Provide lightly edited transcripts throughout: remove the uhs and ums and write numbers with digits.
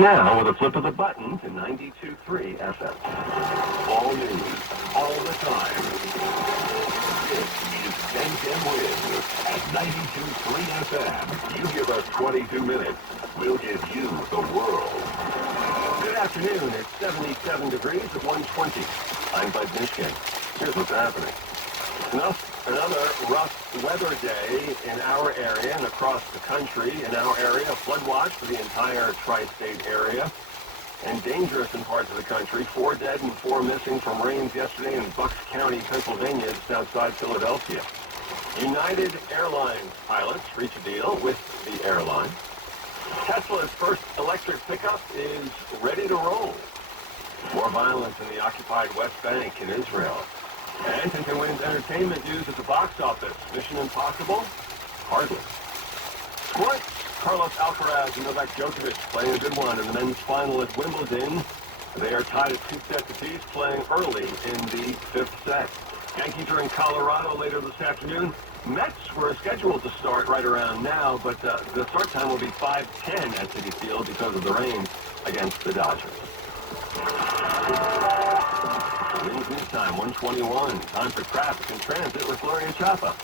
Now, with a flip of the button to 92.3 FM. All news, all the time. This is 10 Wins at 92.3 FM. You give us 22 minutes, we'll give you the world. Good afternoon. It's 77 degrees at 120. I'm Bud Mishkin. Here's what's happening. Another rough weather day in our area and across the country. In our area, a flood watch for the entire tri-state area. And dangerous in parts of the country. 4 dead and 4 missing from rains yesterday in Bucks County, Pennsylvania, just outside Philadelphia. United Airlines pilots reach a deal with the airline. Tesla's first electric pickup is ready to roll. More violence in the occupied West Bank in Israel. And 10 Wins entertainment news at the box office. Mission Impossible? Hardly. Sports. Carlos Alcaraz and Novak Djokovic playing a good one in the men's final at Wimbledon. They are tied at 2 sets apiece, playing early in the 5th set. Yankees are in Colorado later this afternoon. Mets were scheduled to start right around now, but the start time will be 5:10 at Citi Field because of the rain against the Dodgers. Wins news time, 1:21. Time for traffic and transit with Gloria Chapa.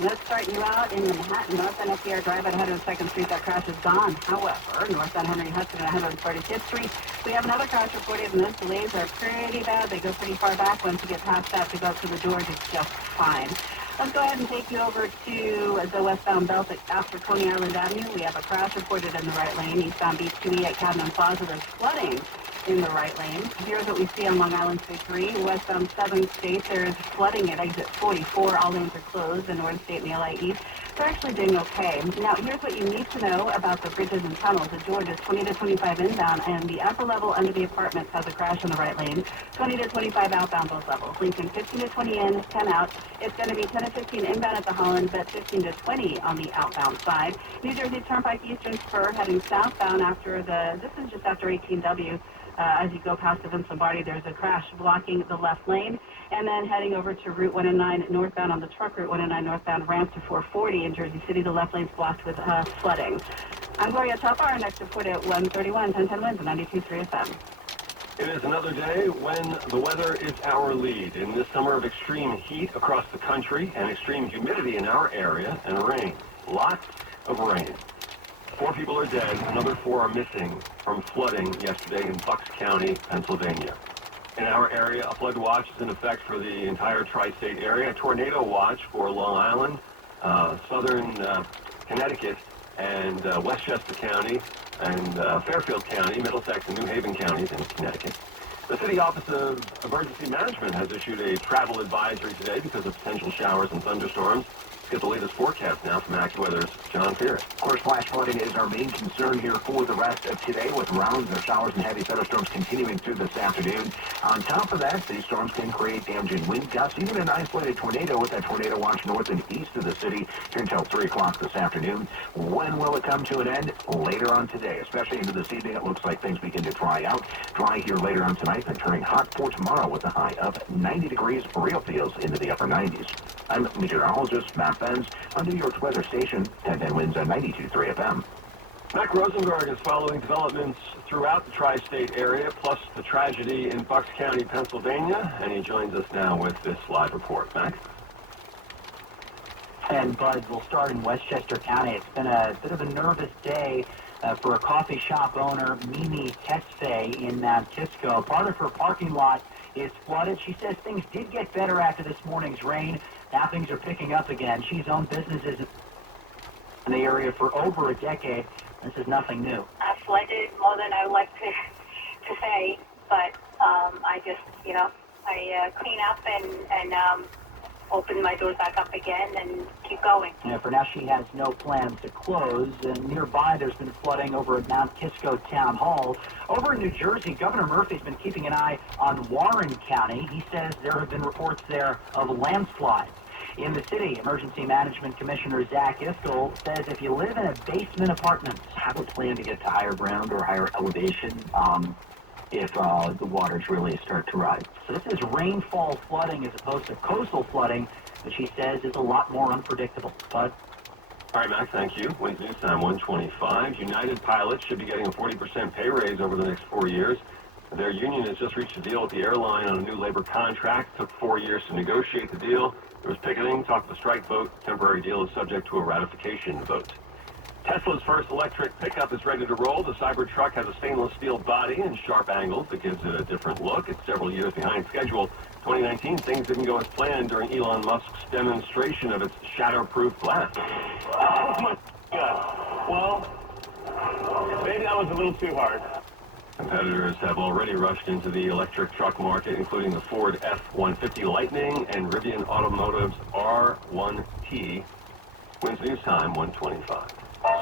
Let's start you out in Manhattan, north on FDR Drive at 102nd Street. That crash is gone. However, north on Henry Hudson at 145th Street, we have another crash reported, and those delays are pretty bad. They go pretty far back. Once you get past that to go up to the George, it's just fine. Let's go ahead and take you over to the westbound belt after Coney Island Avenue. We have a crash reported in the right lane. Eastbound Beach 2E at Cadman Plaza. There's flooding in the right lane. Here's what we see on Long Island 3, westbound 7th State. There's flooding at exit 44. All lanes are closed. The North State and the LA East, they're actually doing okay. Now, here's what you need to know about the bridges and tunnels. The George is 20 to 25 inbound, and the upper level under the apartments has a crash in the right lane. 20 to 25 outbound both levels. Lincoln 15 to 20 in, 10 out. It's going to be 10 to 15 inbound at the Holland, but 15 to 20 on the outbound side. New Jersey Turnpike Eastern Spur heading southbound this is just after 18W. As you go past the Vince Lombardi, there's a crash blocking the left lane. And then heading over to Route 109 northbound on the truck Route 109 northbound ramp to 440 in Jersey City. The left lane's blocked with flooding. I'm Gloria Chapa. Our next report at 1:31. 10 Wins at 92.3 FM. It is another day when the weather is our lead. In this summer of extreme heat across the country and extreme humidity in our area and rain. Lots of rain. 4 people are dead, another 4 are missing from flooding yesterday in Bucks County, Pennsylvania. In our area, a flood watch is in effect for the entire tri-state area, a tornado watch for Long Island, southern Connecticut, and Westchester County, and Fairfield County, Middlesex, and New Haven counties in Connecticut. The City Office of Emergency Management has issued a travel advisory today because of potential showers and thunderstorms. Get the latest forecast now from AccuWeather's John Fears. Of course, flash flooding is our main concern here for the rest of today, with rounds of showers and heavy thunderstorms continuing through this afternoon. On top of that, these storms can create damaging wind gusts, even an isolated tornado with that tornado watch north and east of the city here until 3 o'clock this afternoon. When will it come to an end? Later on today, especially into this evening. It looks like things begin to dry out. Dry here later on tonight, then turning hot for tomorrow with a high of 90 degrees. Real feels into the upper 90s. I'm meteorologist Matt Benz on New York's weather station, 10 Wins on 92.3 FM. Mac Rosenberg is following developments throughout the tri-state area, plus the tragedy in Bucks County, Pennsylvania, and he joins us now with this live report. Mac? And Bud, we'll start in Westchester County. It's been a bit of a nervous day for a coffee shop owner, Mimi Tesfaye, in Mount Kisco. Part of her parking lot is flooded. She says things did get better after this morning's rain. Now things are picking up again. She's owned businesses in the area for over a decade. This is nothing new. I flooded more than I would like to say, but I just, I clean up and open my doors back up again and keep going. Yeah, for now, she has no plans to close. And nearby, there's been flooding over at Mount Kisco Town Hall. Over in New Jersey, Governor Murphy's been keeping an eye on Warren County. He says there have been reports there of landslides. In the city, Emergency Management Commissioner Zach Iskell says if you live in a basement apartment, have a plan to get to higher ground or higher elevation if the waters really start to rise. So this is rainfall flooding as opposed to coastal flooding, which he says is a lot more unpredictable. But All right, Mac, thank you. Wins News Time 125. United pilots should be getting a 40% pay raise over the next 4 years. Their union has just reached a deal with the airline on a new labor contract. It took 4 years to negotiate the deal. There was picketing, talk of a strike vote. Temporary deal is subject to a ratification vote. Tesla's first electric pickup is ready to roll. The Cybertruck has a stainless steel body and sharp angles that gives it a different look. It's several years behind schedule. 2019, things didn't go as planned during Elon Musk's demonstration of its shatterproof glass. Oh my God. Well, maybe that was a little too hard. Competitors have already rushed into the electric truck market, including the Ford F-150 Lightning and Rivian Automotive's R1T. Wins News Time 125.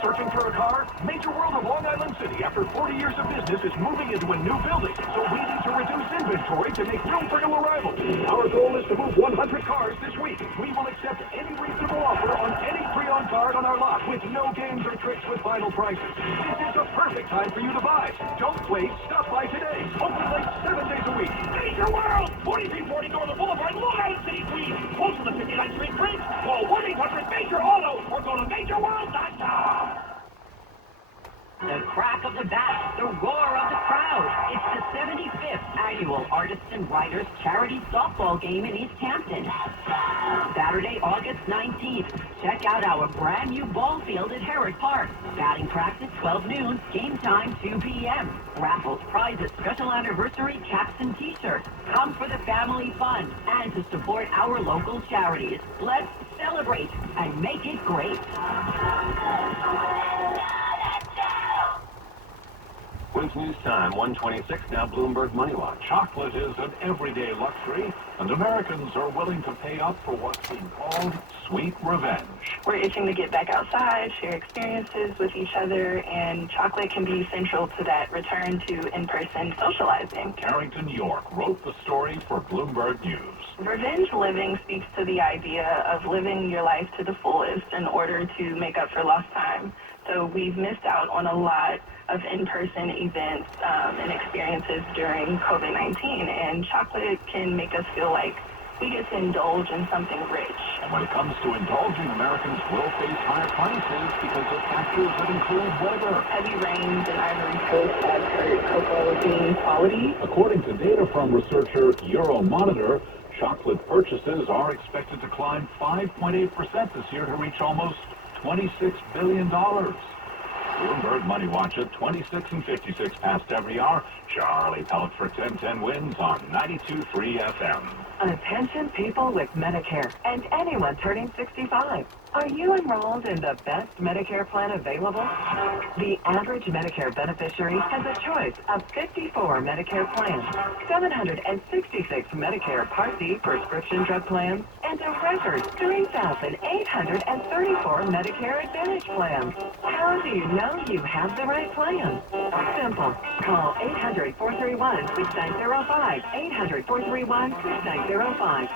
Searching for a car? Major World of Long Island City, after 40 years of business, is moving into a new building. So we need to reduce inventory to make room for new arrivals. Our goal is to move 100 cars this week. We will accept any reasonable offer on any pre-owned car on our lot with no games or tricks with final prices. This is a perfect time for you to buy. Don't wait. Stop by today. Open late 7 days a week. Major World! 4340 Northern Boulevard, Long Island City, Queens. Close to the 59th Street Bridge. Call 1-800-MAJOR-AUTO or go to MajorWorld.com. The crack of the bat, the roar of the crowd. It's the 75th annual Artists and Writers Charity Softball Game in East Hampton. Saturday, August 19th. Check out our brand new ball field at Herrick Park. Batting practice 12 noon, game time 2 p.m. Raffles, prizes, special anniversary caps and t-shirts. Come for the family fun and to support our local charities. Let's celebrate and make it great. Wins News Time 126. Now Bloomberg Money Watch. Chocolate is an everyday luxury, and Americans are willing to pay up for what's being called sweet revenge. We're itching to get back outside, share experiences with each other, and chocolate can be central to that return to in-person socializing. Carrington York wrote the story for Bloomberg News. Revenge living speaks to the idea of living your life to the fullest in order to make up for lost time. So we've missed out on a lot of in-person events and experiences during COVID-19, and chocolate can make us feel like we get to indulge in something rich. And when it comes to indulging, Americans will face higher prices because of factors that include weather. Heavy rains in Ivory Coast have hurt cocoa bean quality. According to data from researcher Euromonitor, chocolate purchases are expected to climb 5.8% this year to reach almost $26 billion. Bloomberg Money Watch at 26 and 56 past every hour. Charlie Pellet for 1010 wins on 92.3 FM. Attention people with Medicare and anyone turning 65. Are you enrolled in the best Medicare plan available? The average Medicare beneficiary has a choice of 54 Medicare plans, 766 Medicare Part D prescription drug plans, and a record 3,834 Medicare Advantage plans. How do you know you have the right plan? Simple. Call 800-431-6905. 800-431-6905.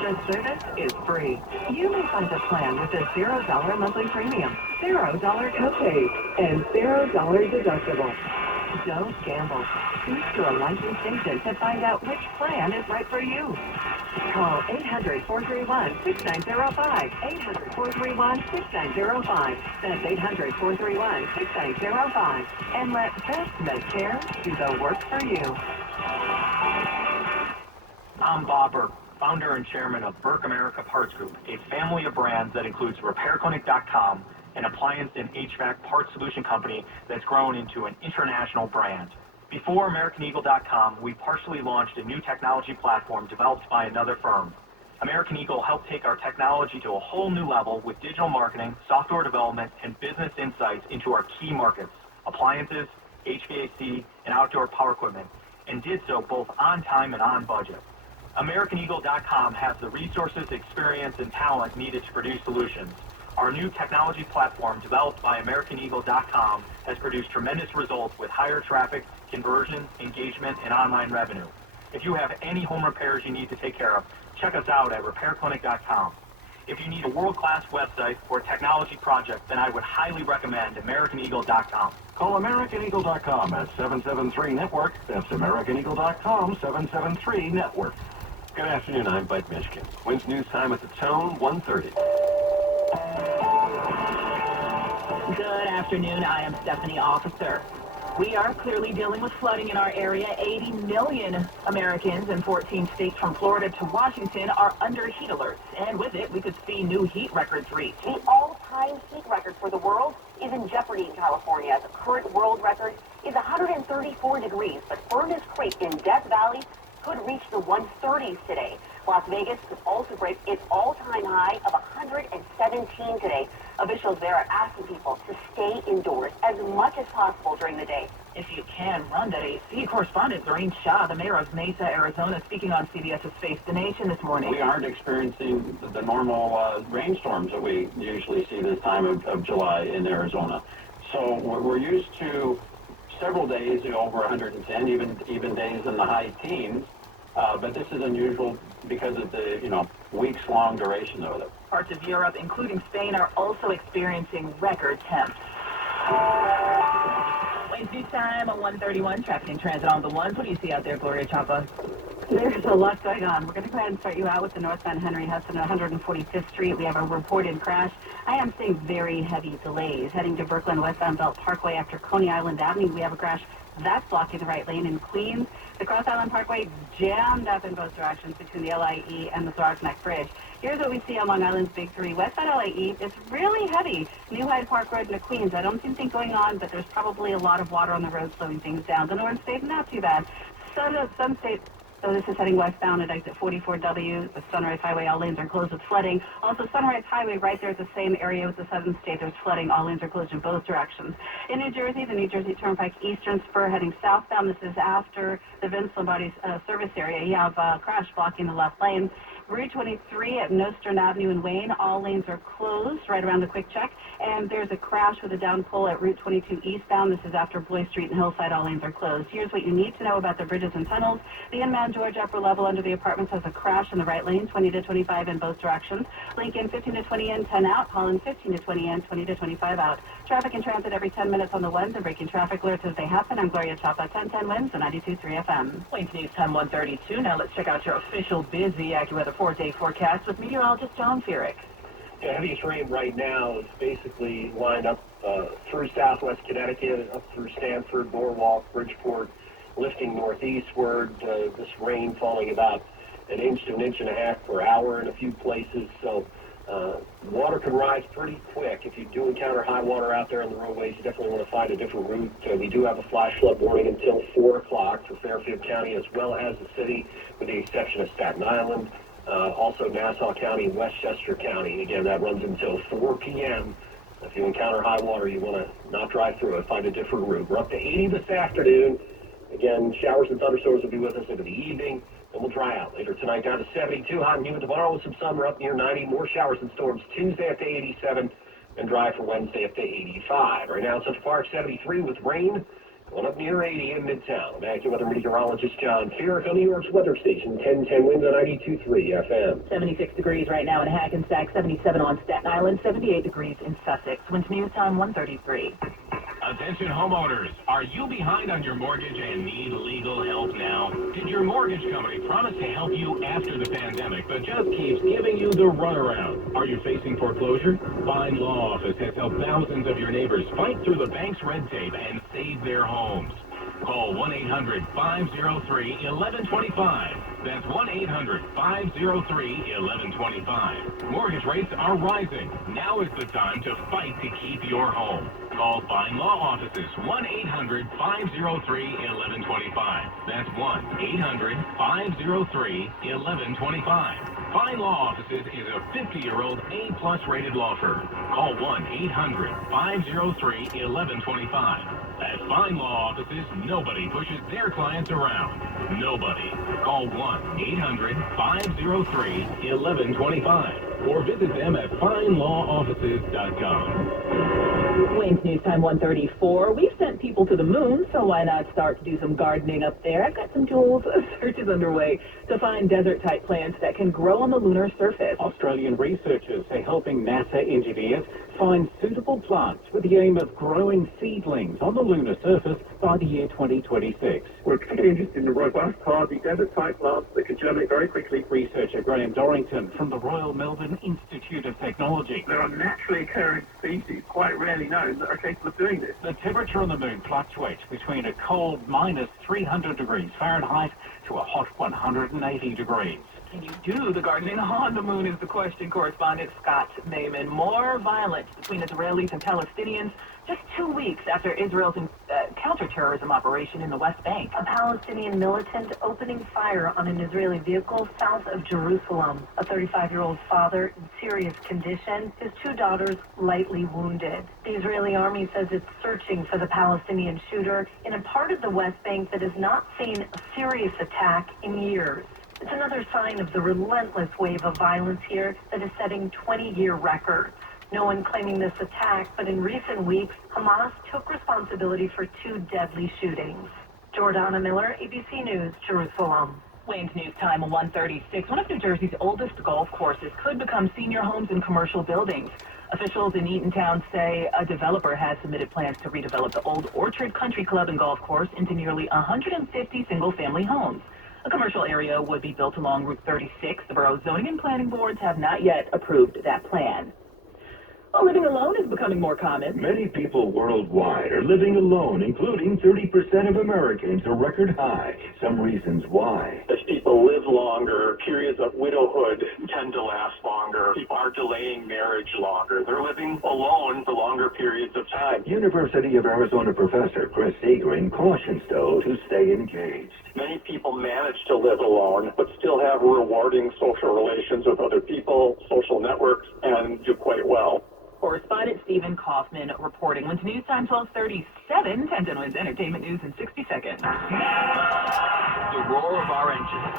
The service is free. You may find a plan with a $0 monthly premium, $0 copay, and $0 deductible. Don't gamble. Speak to a licensed agent to find out which plan is right for you. Call 800-431-6905. 800-431-6905. That's 800-431-6905. And let Best Medicare do the work for you. I'm Bob Burke, founder and chairman of Burke America Parts Group, a family of brands that includes RepairClinic.com, an appliance and HVAC parts solution company that's grown into an international brand. Before AmericanEagle.com, we partially launched a new technology platform developed by another firm. American Eagle helped take our technology to a whole new level with digital marketing, software development, and business insights into our key markets, appliances, HVAC, and outdoor power equipment, and did so both on time and on budget. AmericanEagle.com has the resources, experience, and talent needed to produce solutions. Our new technology platform, developed by AmericanEagle.com, has produced tremendous results with higher traffic, conversion, engagement, and online revenue. If you have any home repairs you need to take care of, check us out at RepairClinic.com. If you need a world-class website or technology project, then I would highly recommend AmericanEagle.com. Call AmericanEagle.com at 773-NETWORK. That's AmericanEagle.com, 773-NETWORK. Good afternoon, I'm Bud Mishkin. Wins News Time at the Tone, 1:30. Good afternoon. I am Stephanie Officer. We are clearly dealing with flooding in our area. 80 million Americans in 14 states from Florida to Washington are under heat alerts. And with it, we could see new heat records reached. The all-time heat record for the world is in jeopardy in California. The current world record is 134 degrees, but Furnace Creek in Death Valley could reach the 130s today. Las Vegas could also break its all-time high of 117 today. Officials there are asking people to stay indoors as much as possible during the day. If you can, run that AC. Correspondent Doreen Shaw, the mayor of Mesa, Arizona, speaking on CBS's Face the Nation this morning. We aren't experiencing the normal rainstorms that we usually see this time of July in Arizona. So we're used to several days over 110, even days in the high teens. But this is unusual because of the, weeks-long duration of it. Parts of Europe, including Spain, are also experiencing record temps. Wednesday time at 1:31, traffic and transit on the ones. What do you see out there, Gloria Chapa? There's a lot going on. We're going to go ahead and start you out with the northbound Henry Hudson at 145th Street. We have a reported crash. I am seeing very heavy delays. Heading to Brooklyn, westbound Belt Parkway after Coney Island Avenue, we have a crash. That's blocking the right lane in Queens. The Cross Island Parkway jammed up in both directions between the LIE and the Throgs Neck Bridge. Here's what we see on Long Island's Big Three. Westbound LIE, it's really heavy. New Hyde Park Road into Queens. I don't see anything going on, but there's probably a lot of water on the road slowing things down. The Northern State, not too bad. Some states. So this is heading westbound at exit 44W. The Sunrise Highway, all lanes are closed with flooding. Also, Sunrise Highway right there at the same area with the Southern State. There's flooding. All lanes are closed in both directions. In New Jersey, the New Jersey Turnpike Eastern Spur heading southbound. This is after the Vince Lombardi service area. You have a crash blocking the left lane. Route 23 at Nostern Avenue in Wayne. All lanes are closed right around the quick check. And there's a crash with a down pole at Route 22 eastbound. This is after Bloy Street and Hillside. All lanes are closed. Here's what you need to know about the bridges and tunnels. The Inman George upper level under the apartments has a crash in the right lane, 20 to 25 in both directions. Lincoln 15 to 20 in, 10 out. Holland 15 to 20 in, 20 to 25 out. Traffic and transit every 10 minutes on the ones and breaking traffic alerts as they happen. I'm Gloria Chapa, 1010 wins and 92.3 FM. Plains News Time 1:32. Now let's check out your official busy AccuWeather 4-day forecast with meteorologist John Furyk. The heaviest rain right now is basically lined up through southwest Connecticut, up through Stamford, Norwalk, Bridgeport, lifting northeastward. This rain falling about an inch to an inch and a half per hour in a few places. So water can rise pretty quick. If you do encounter high water out there on the roadways, you definitely want to find a different route. We do have a flash flood warning until 4 o'clock for Fairfield County as well as the city, with the exception of Staten Island. Also Nassau County and Westchester County. Again, that runs until 4 p.m. If you encounter high water, you want to not drive through it, find a different route. We're up to 80 this afternoon. Again, showers and thunderstorms will be with us into the evening, and we'll dry out. Later tonight, down to 72, hot and humid tomorrow with some sun. We're up near 90. More showers and storms Tuesday up to 87, and dry for Wednesday up to 85. Right now, it's Central Park 73 with rain. Going up near 80 in Midtown. AccuWeather meteorologist John Furyk on New York's weather station, 1010 winds on 92.3 FM. 76 degrees right now in Hackensack, 77 on Staten Island, 78 degrees in Sussex. Winds News Time 1:33. Attention homeowners, are you behind on your mortgage and need legal help now? Did your mortgage company promise to help you after the pandemic, but just keeps giving you the runaround? Are you facing foreclosure? Fine Law Office has helped thousands of your neighbors fight through the bank's red tape and save their homes. Call 1-800-503-1125. That's 1-800-503-1125. Mortgage rates are rising. Now is the time to fight to keep your home. Call Fine Law Offices, 1-800-503-1125. That's 1-800-503-1125. Fine Law Offices is a 50-year-old A-plus rated law firm. Call 1-800-503-1125. At Fine Law Offices, nobody pushes their clients around. Nobody. Call 1-800-503-1125 or visit them at finelawoffices.com. Wayne's News Time 1:34. We've sent people to the moon, so why not start to do some gardening up there? I've got some tools. A search is underway to find desert-type plants that can grow on the lunar surface. Australian researchers are helping NASA engineers find suitable plants with the aim of growing seedlings on the lunar surface by the year 2026. We're particularly interested in the robust, hardy, desert-type plants that can germinate very quickly. Researcher Graham Dorrington from the Royal Melbourne Institute of Technology. There are naturally occurring species, quite rarely known, that are capable of doing this. The temperature on the moon fluctuates between a cold minus 300 degrees Fahrenheit to a hot 180 degrees. Can you do the gardening on the moon is the question. Correspondent Scott Naiman. More violence between Israelis and Palestinians just 2 weeks after Israel's counterterrorism operation in the West Bank. A Palestinian militant opening fire on an Israeli vehicle south of Jerusalem. A 35-year-old father in serious condition, his 2 daughters lightly wounded. The Israeli army says it's searching for the Palestinian shooter in a part of the West Bank that has not seen a serious attack in years. It's another sign of the relentless wave of violence here that is setting 20-year records. No one claiming this attack, but in recent weeks, Hamas took responsibility for 2 deadly shootings. Jordana Miller, ABC News, Jerusalem. Wayne's News Time, 1:36. One of New Jersey's oldest golf courses could become senior homes and commercial buildings. Officials in Eatontown say a developer has submitted plans to redevelop the old Orchard Country Club and Golf Course into nearly 150 single-family homes. A commercial area would be built along Route 36. The borough's zoning and planning boards have not yet approved that plan. Well, living alone is becoming more common. Many people worldwide are living alone, including 30% of Americans, a record high. Some reasons why. As people live longer, periods of widowhood tend to last longer. People are delaying marriage longer. They're living alone for longer periods of time. University of Arizona professor Chris Segrin cautions those who stay engaged. Many people manage to live alone, but still have rewarding social relations with other people, social networks, and do quite well. Correspondent Stephen Kaufman reporting. When's News Time 12:37. 10 Wins Entertainment News in 60 seconds. The roar of our engines.